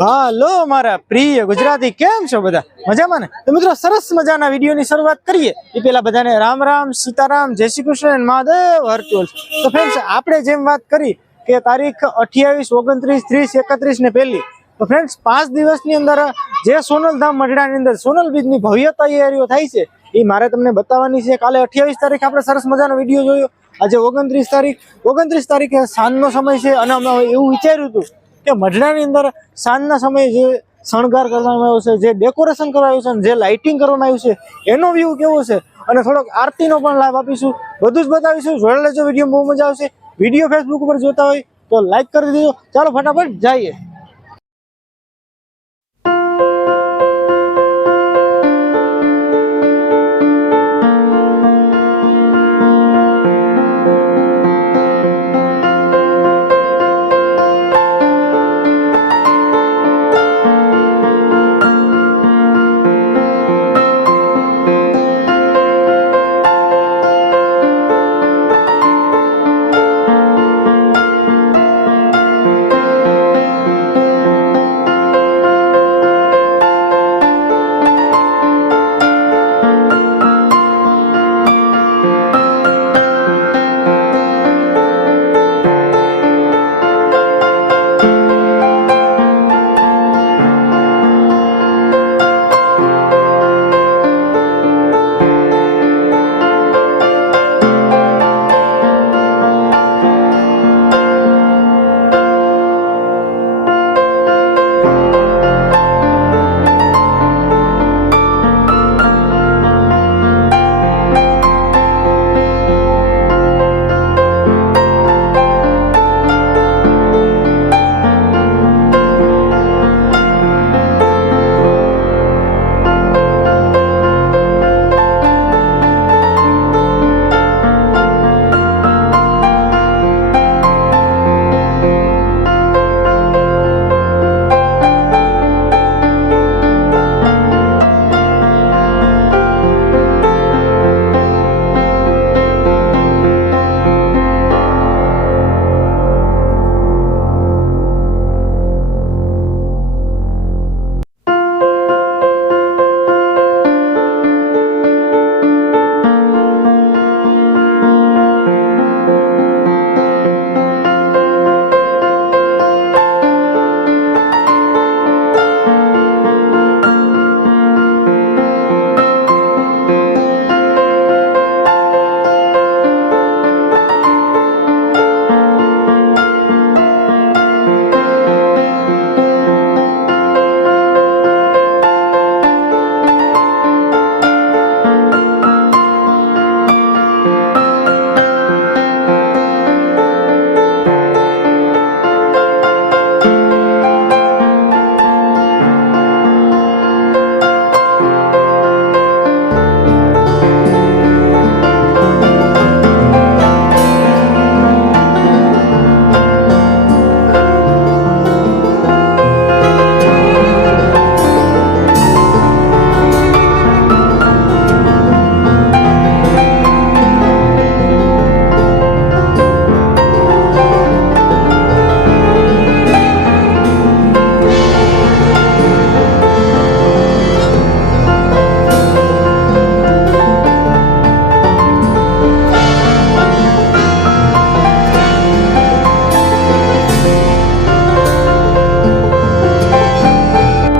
હાલો મારા પ્રિય ગુજરાતી, કેમ છો બધા? મજામાં ને? તો મિત્રો, સરસ મજાના વિડીયોની શરૂઆત કરીએ એ પહેલા બધાને રામ રામ, સીતારામ, જય શ્રી કૃષ્ણ અને મહાદેવ હરચોલ. તો ફ્રેન્ડ્સ, આપણે જેમ વાત કરી કે તારીખ 28, 29, 30, 31 ને પહેલી, તો ફ્રેન્ડ્સ 5 દિવસની અંદર જે સોનલધામ મઢડાની અંદર સોનલ બીજની ભવ્ય તૈયારીઓ થાય છે એ મારે તમને બતાવવાની છે. કાલે 28 તારીખ આપણે સરસ મજાનો વિડીયો જોયો. આજે 29 તારીખે સાંજનો સમય છે અને અમે એવું વિચાર્યું હતું કે મઢડાની અંદર સાંજના સમયે જે શણગાર કરવામાં આવ્યો છે, જે ડેકોરેશન કરવામાં આવ્યું છે, જે લાઇટિંગ કરવામાં આવ્યું છે, એનો વ્યૂ કેવો છે અને થોડોક આરતીનો પણ લાભ આપીશું. બધું જ બતાવીશું. જોડે લેજો વિડીયો, બહુ મજા આવશે. વિડીયો ફેસબુક ઉપર જોતા હોય તો લાઈક કરી દેજો. ચાલો ફટાફટ જઈએ.